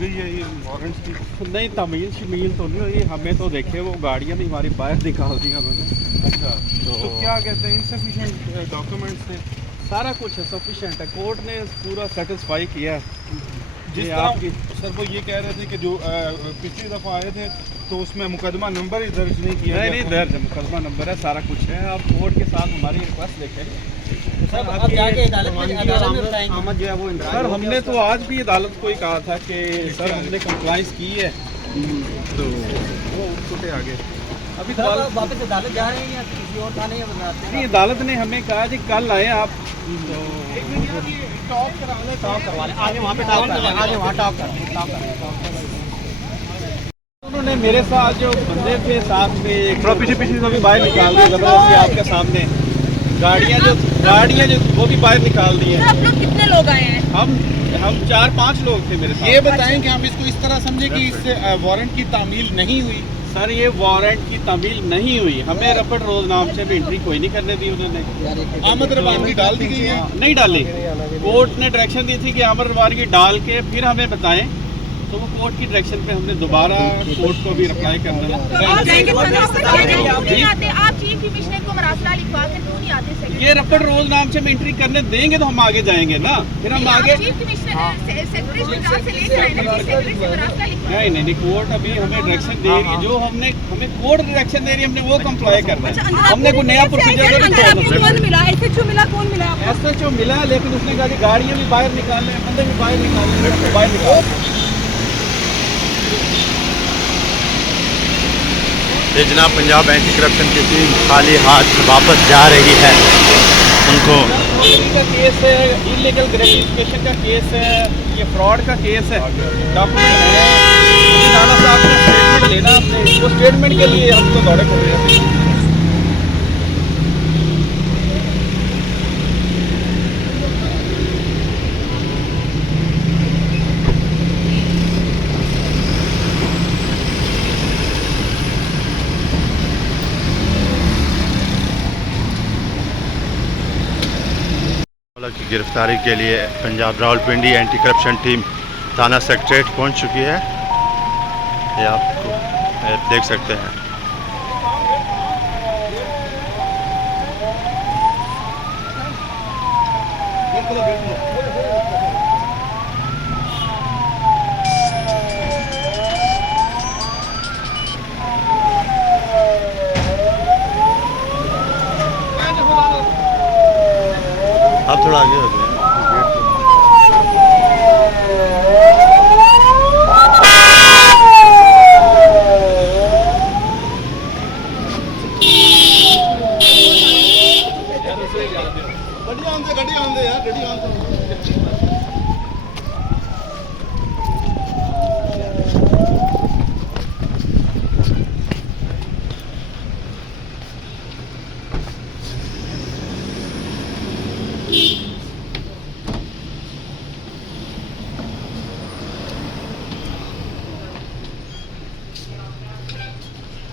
गई है ये वारंट की? नहीं, तमील शमील तो नहीं हुई, हमें तो देखे वो गाड़ियाँ नहीं हमारी बाहर निकाल दी उन्होंने। अच्छा, तो क्या कहते हैं इनसफिशिएंट डॉक्यूमेंट्स थे? सारा कुछ है, सफिशेंट है, कोर्ट ने पूरा सेटिस्फाई किया है। जिस ये तरह आपकी सर वो ये कह रहे थे कि जो पिछली दफ़ा आए थे तो उसमें मुकदमा नंबर ही दर्ज नहीं किया नहीं गया नहीं था। दर्ज है, मुकदमा नंबर है, सारा कुछ है। आप कोर्ट के साथ हमारी रिक्वेस्ट देखें। सर अब जाके अदालत में बताएंगे। सर हमने तो आज भी अदालत को ही कहा था कि सर हमने कंप्लाइंस की है, तो वो छूटे आगे। अभी तो सर वापस अदालत जा रहे हैं या किसी और थाने या बनाते नहीं, अदालत ने हमें कहा जी कल आए आप, तो टॉप करवा लें, आगे वहाँ पे टॉप करवा, आगे वहाँ टॉप कर। उन्होंने मेरे साथ जो बंदे थे साथ में थोड़ा पीछे पीछे भी बाहर निकाल दिया जबरदस्ती आपके सामने। गाड़ियाँ जो वो भी बाहर निकाल दी हैं। आप लोग कितने लोग आए हैं? हम 4-5 लोग थे मेरे साथ। ये बताएं कि हम इसको इस तरह समझे कि इससे वारंट की तामील नहीं हुई। सर ये वारंट की तामील नहीं हुई, हमें रपट रोजनामचे में एंट्री कोई नहीं करने दी उन्होंने। आमद रवानगी डाल दी गई है? नहीं डाली, कोर्ट ने डायरेक्शन दी थी कि आमद रवानगी डाल के फिर हमें बताएं, तो वो कोर्ट की डायरेक्शन पे हमने दोबारा कोर्ट को भी रिप्लाई करना तो आप जाएंगे तो क्यों नहीं आते? आप चीफ कमिश्नर को मरासला लिखवा के क्यों नहीं आते? सेक्रेटरी ये रपट रोजनामचे में एंट्री करने देंगे तो हम आगे जाएंगे ना, फिर हम आगे। चीफ कमिश्नर सेक्रेटरी पंजाब से लेकर आए ना, सेक्रेटरी से मरासला लिखवा। नहीं, कोर्ट अभी हमें डायरेक्शन दे रही है, जो हमें कोर्ट डायरेक्शन दे रही है, हमने वो कंप्लाई करना है। हमने कोई नया प्रोसीजर कौन मिला? एसएचओ मिला? कौन मिला? SHO मिला, लेकिन उसने कहा कि गाड़ियाँ भी बाहर निकालने हैं, बंदे भी बाहर निकालने हैं, बाहर निकाल। ये जनाब पंजाब एंटी करप्शन की टीम खाली हाथ वापस जा रही है। उनको का केस है, इलीगल ग्रेटिफिकेशन का केस है, ये फ्रॉड का केस है, डॉक्यूमेंट है। नाना साहब ने स्टेटमेंट लेना अपने, वो स्टेटमेंट के लिए हम तो दौड़े पड़ रहे थे। की गिरफ्तारी के लिए Punjab Rawalpindi anti corruption team थाना सेक्रेटरीट पहुंच चुकी है। ये आपको देख सकते हैं। आप थोड़ा आगे